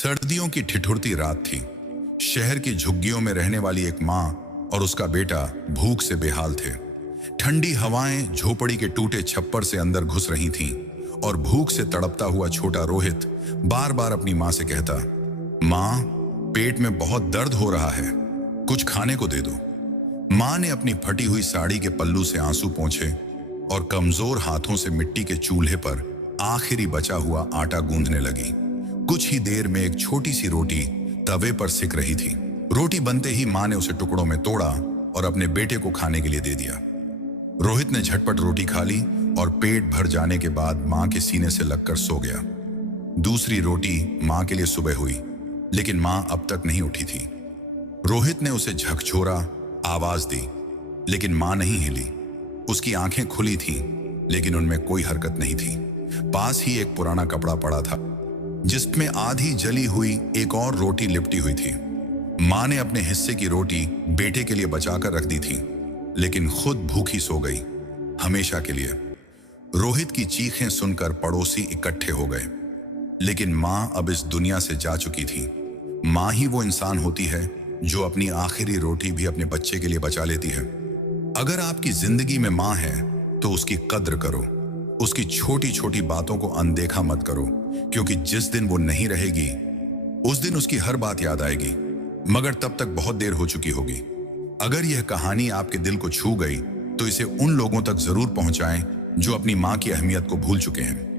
सर्दियों की ठिठुरती रात थी। शहर की झुग्गियों में रहने वाली एक माँ और उसका बेटा भूख से बेहाल थे। ठंडी हवाएं झोपड़ी के टूटे छप्पर से अंदर घुस रही थीं और भूख से तड़पता हुआ छोटा रोहित बार बार अपनी माँ से कहता, माँ, पेट में बहुत दर्द हो रहा है, कुछ खाने को दे दो। माँ ने अपनी फटी हुई साड़ी के पल्लू से आंसू पोंछे और कमजोर हाथों से मिट्टी के चूल्हे पर आखिरी बचा हुआ आटा गूंथने लगी। कुछ ही देर में एक छोटी सी रोटी तवे पर सिक रही थी। रोटी बनते ही माँ ने उसे टुकड़ों में तोड़ा और अपने बेटे को खाने के लिए दे दिया। रोहित ने झटपट रोटी खा ली और पेट भर जाने के बाद माँ के सीने से लगकर सो गया। दूसरी रोटी माँ के लिए सुबह हुई, लेकिन माँ अब तक नहीं उठी थी। रोहित ने उसे झकझोरा, आवाज दी, लेकिन माँ नहीं हिली। उसकी आंखें खुली थीं, लेकिन उनमें कोई हरकत नहीं थी। पास ही एक पुराना कपड़ा पड़ा था जिसमें आधी जली हुई एक और रोटी लिपटी हुई थी। माँ ने अपने हिस्से की रोटी बेटे के लिए बचाकर रख दी थी, लेकिन खुद भूखी सो गई, हमेशा के लिए। रोहित की चीखें सुनकर पड़ोसी इकट्ठे हो गए, लेकिन माँ अब इस दुनिया से जा चुकी थी। माँ ही वो इंसान होती है जो अपनी आखिरी रोटी भी अपने बच्चे के लिए बचा लेती है। अगर आपकी जिंदगी में माँ है तो उसकी कद्र करो, उसकी छोटी छोटी बातों को अनदेखा मत करो, क्योंकि जिस दिन वो नहीं रहेगी उस दिन उसकी हर बात याद आएगी, मगर तब तक बहुत देर हो चुकी होगी। अगर यह कहानी आपके दिल को छू गई तो इसे उन लोगों तक जरूर पहुंचाएं जो अपनी माँ की अहमियत को भूल चुके हैं।